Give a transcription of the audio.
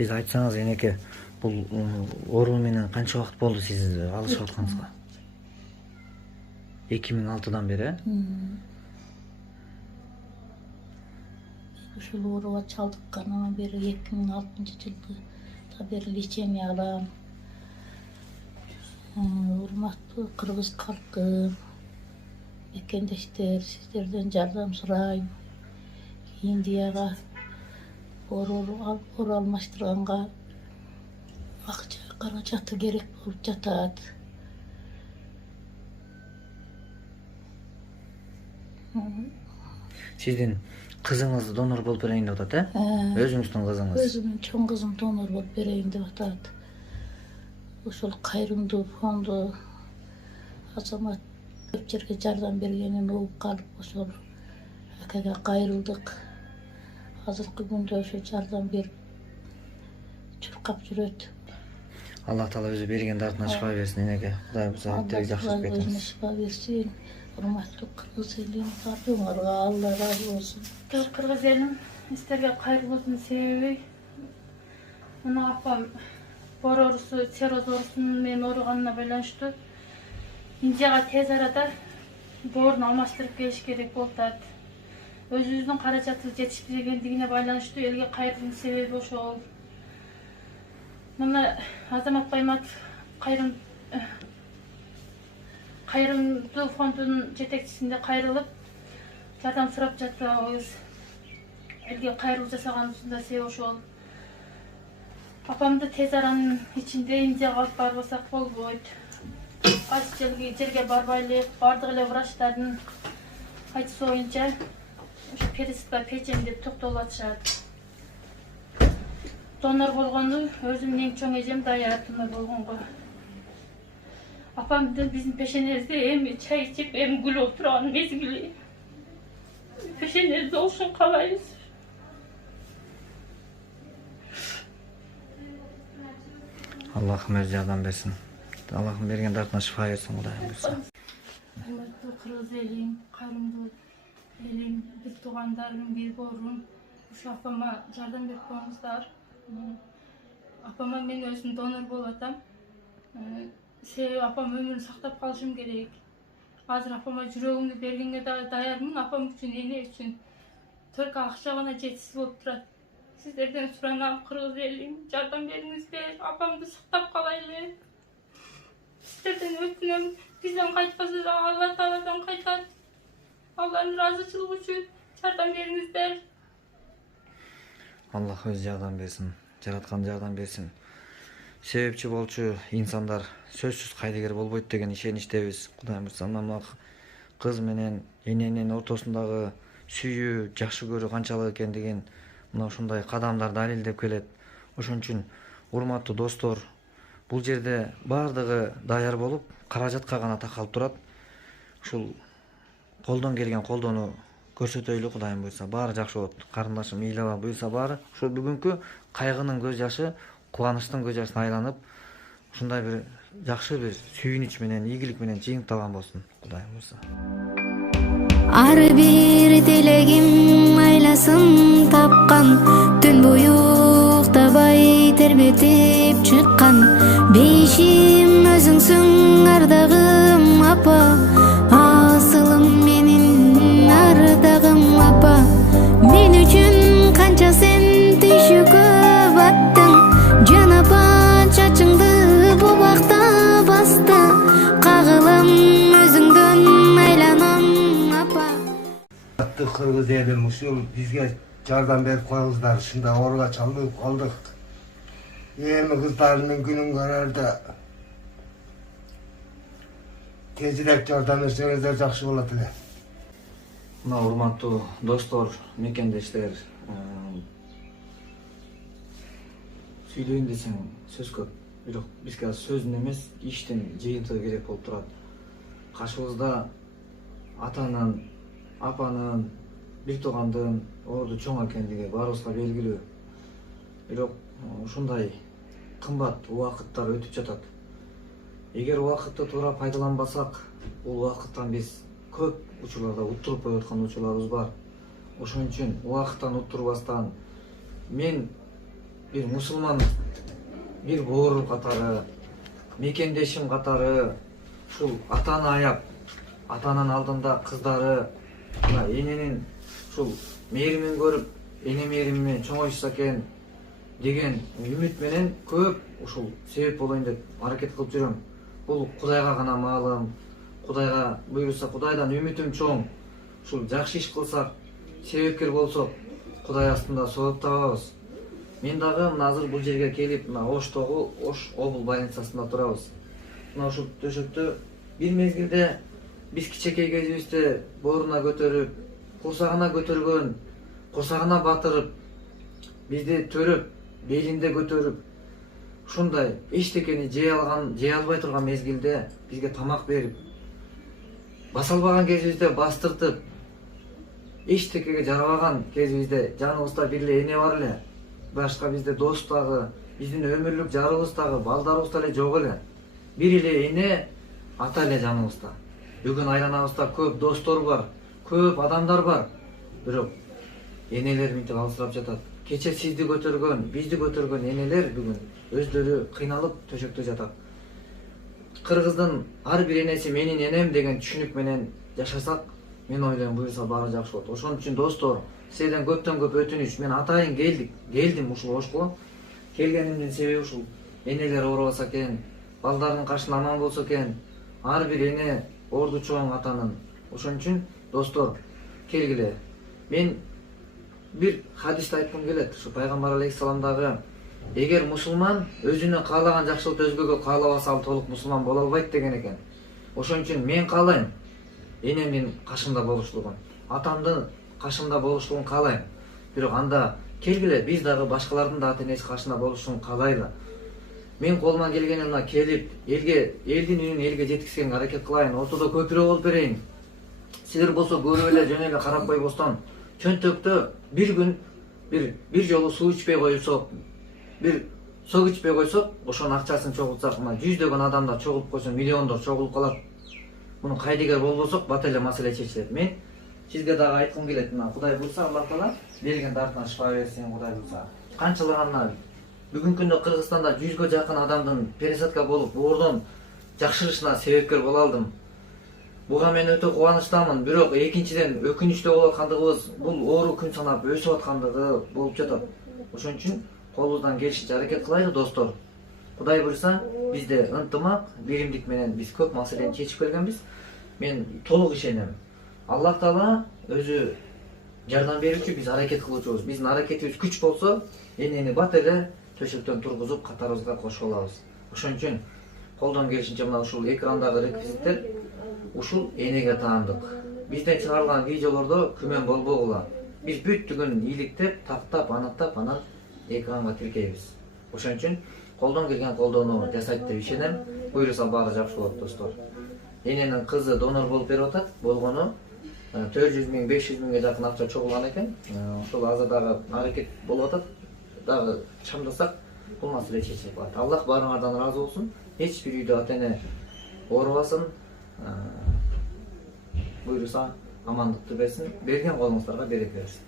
Siz айтсаңыз энеке, бул оору менен канча убакыт болду сиз алышып атканыңызга? 2006'dan beri. Ушул ооруга чалдыккандан бери 2006-жылдан бери лечение алам. Урматтуу кыргыз калкы, мекендештер, сиздерден жардам сурайм. Индияга ооруну алмаштырганга акча каражаты керек болуп жатат. Сиздин кызыңыз донор болуп берейин деп атат, өзүңүздүн кызыңыз? Өзүмдүн чоң кызым донор болуп берейин деп атат. Ошол кайрымдуу фонду азамат көп жерге жардам бергенин угуп калып, ошол акеге кайрылдык. Азыркы күндө ошо жардам берип чуркап жүрөт. Аллах Таала өзү берген дартына шифа берсин энеке. Кудай буюрса тез жакшырып Өзүнө кетиңиз. шифа берсин. Урматтуу кыргыз элим, баарыңарга Алла ыраазы болсун. Кыргыз элим, сиздерге кайрылуунун себеби мына апам боор оорусу, цирроз оорусу менен ооруганына байланыштуу Индияга тез арада боорун алмаштырып келиш керек болуп атат. Өзүбүздүн каражатыбыз жетишпегендигине байланыштуу элге кайрылуунун себеби ошол. Мына Азамат Байматов кайрымдуу фондунун жетекчисинде кайрылып жардам сурап жатабыз. Элге кайрылуу жасаганыбыздын да себеби ошол. Апамды тез аранын ичинде Индияга алып барбасак болбойт. Кайсы жерге барбайлы, бардык эле врачтардын айтышы боюнча ушу перистка печень деп токтолуп атышат. Донор болгону өзүмдүн эң чоң эжем даяр донор болгонго. Апамдын биздин пешенебизде эми чай ичип, эми күлүп турган мезгили. Пешенебизде болушун каалайбыз. Аллахым өзү жардам берсин. Аллахым берген дартына шифа берсин Кудай буюрса. Урматтуу кыргыз элим, кайрымдуу элим, бир туугандарым, бир боорум, ушу апама жардам берип коюңуздар. Апама мен өзүм донор болуп атам. Себеби апам өмүрүн сактап калышым керек. Азыр апама жүрөгүмдү бергенге да даярмын. Апам үчүн, эне үчүн. Только акча гана жетишсиз болуп турат. Сиздерден суранам, кыргыз элим, жардам бериңиздер. Апамды сактап калайлы. Сиздерден өтүнөм. Бизден кайтпаса да Алла Тааладан кайтат. Алланын ыраазычылыгы үчүн жардам бериңиздер. Аллах өзү жардам берсин, жараткан жардам берсин. Себепчи болчу инсандар сөзсүз кайдыгер болбойт деген ишеничтебиз. Кудай буюрса мына кыз менен эненин ортосундагы сүйүү, жакшы көрүү канчалык экендигин мына ушундай кадамдар далилдеп келет. Ошон үчүн урматтуу достор, бул жерде баардыгы даяр болуп, каражатка гана такалып турат. Ушул колдон келген колдоону көрсөтөйлү, Кудайым буюрса баары жакшы болот. Карындашым Ийлаба буюрса баары ушул бүгүнкү кайгынын көз жашы кубанычтын көз жашына айланып, ушундай бир жакшы бир сүйүнүч менен, ийгилик менен жыйынтылган болсун, Кудайым буюрса. Ар бир тилегим айласын тапкан, түн бою уктабай тербетип чыккан. Бейишим өзүңсүң ардагым апа, асылым менин ардагым апа. Мен үчүн канча сен түйшүккө баттың, жан апа чачыңды бу бакта басты. Кагылам өзүңдөн айланам апа. Кыргыз элим, ушул бизге жардам берип коюңуздар. Ушундай ооруга чалдыгып калдык. Эми кыздарымдын күнүн көрөрдө тезирээк жардам берсеңиздер жакшы болот эле. Мына урматтуу достор, мекендештер, сүйлөйүн десең сөз көп. Бирок бизге сөздүн эмес, иштин жыйынтыгы керек болуп турат. Каршыбызда атанын, апанын, бир туугандын оору чоң экендиги баарыбызга белгилүү. Бирок ушундай кымбат убакыттар өтүп жатат. Эгер убакытты туура пайдаланбасак, бул убакыттан биз көп учурларда уттуруп коюп аткан учурларыбыз бар. Ошон үчүн убакыттан уттурбастан мен bir мусулман, bir боор катары, мекендешим катары ушул атаны аяп, атанын алдында кыздары мына эненин ушул мээримин көрүп, эне мээрими менен чоңоюшса экен деген үмүт менен көп ушул себеп болоюн деп аракет кылып жүрөм. Бул Кудайга гана маалым. Кудайга буйруса, Кудайдан үмүтүм чоң. Ушул жакшы иш кылсак, себепкер болсок, Кудай астында сооп табабыз. Мен дагы мына азыр бул жерге келип, мына Оштогу Ош обул больницасында турабыз. Мына ушул төшөктө бир мезгилде биз кичинекей кезибизде бооруна көтөрүп, курсагына көтөргөн, курсагына батырып, бизди төрөп, белинде көтөрүп, ушундай эчтекени жей албай турган мезгилде бизге тамак берип, баса албаган кезибизде бастыртып, эчтекеге жарабаган кезибизде жаныбызда бир эле эне бар эле. Башка бизде дос дагы, биздин өмүрлүк жарыбыз дагы, балдарыбыз деле жок эле. Бир эле эне, ата эле жаныбызда. Бүгүн айланабызда көп достор бар, көп адамдар бар. Бирок энелер мынтип алысырап жатат. Кече сизди көтөргөн, бизди көтөргөн энелер бүгүн өздөрү кыйналып төшөктө жатат. Кыргыздын ар бир энеси менин энем деген түшүнүк менен жашасак, мен ойлойм буюрса баары жакшы болот. Ошон үчүн достор, сизден көптөн көп өтүнүч. Мен атайын келдим ушул Ошко. Келгенимдин себеби ушул энелер оорубаса экен, балдардын кашында аман болсо экен, ар бир эне орду чоң атанын. Ошон үчүн достор, келгиле. Мен bir hadiste ayткым келет. Ушу пайгамбар алейхисаламдагы эгер мусулман өзүнө каалаган жакшылыкты өзгөгө каалабаса, ал толук мусулман боло албайт деген экен. Ошон үчүн мен каалайм энемдин кашымда болуштугун, атамдын кашымда болуштугун каалайм. Бирок анда келгиле биз дагы башкалардын да ата энеси кашында болушун каалайлы. Мен колуман келгени мына келип, элдин үнүн элге жеткизгенге аракет кылайын, ортодо көпүрө болуп берейин. Силер болсо көрүп эле жөн эле карап койбостон чөнтөктө bir gün bir жолу суу ичпей койсок, bir сок ичпей койсок, ошонун акчасын чогултсак, мына жүздөгөн адамдар чогулуп койсо, миллиондор чогулуп калат. Муну кайдыгер болбосок, бат эле маселе чечилет. Мен сизге дагы айткым келет, мына Кудай буйрса, Аллах Таала берген дартына шифа берсин, Кудай буйрса. Канчалаганына бүгүнкү күндө Кыргызстанда 100га жакын адамдын пересадка болуп, оордон жакшырышына себепкер боло алдым. Буга мен өтө кубанычтамын. Бирок экинчиден өкүнүчтүү болуп аткандыгыбыз, бул оору күн санап өсүп аткандыгы болуп жатат. Ошон үчүн колубуздан келишинче аракет кылайлы достор. Кудай буйрса, бизде ынтымак, биримдик менен биз көп маселени чечип келгенбиз. Мен толук ишенем. Аллах Таала өзү жардам берүүчү, биз аракет кылуучубуз. Биздин аракетибиз күч болсо, энени бат эле төшөктөн тургузуп катарыбызга кошуп алабыз. Ошон үчүн колдон келишинче мына ушул экрандагы реквизиттер ушул энеге таандык. Бизден чыгарылган видеолордо күмөн болбогула. Биз бүттүгүн иликтеп, тактап, аныктап, анан экранга тиркейбиз. Ошон үчүн колдон келген колдонуу жасайт деп ишенем. Буйруса баары жакшы болот достор. Эненин кызы донор болуп берип атат. Болгону 400 миң, 500 миңге жакын акча чогулган экен. Ошол азыр дагы аракет болуп атат. Дагы чамдасак, бул маселе чечилип калат. Аллах баарыңардан ыраазы болсун. Эч бир үйдө ата эне оорубасын. Буйруса амандыкты берсин, берген колуңуздарга береке берсин.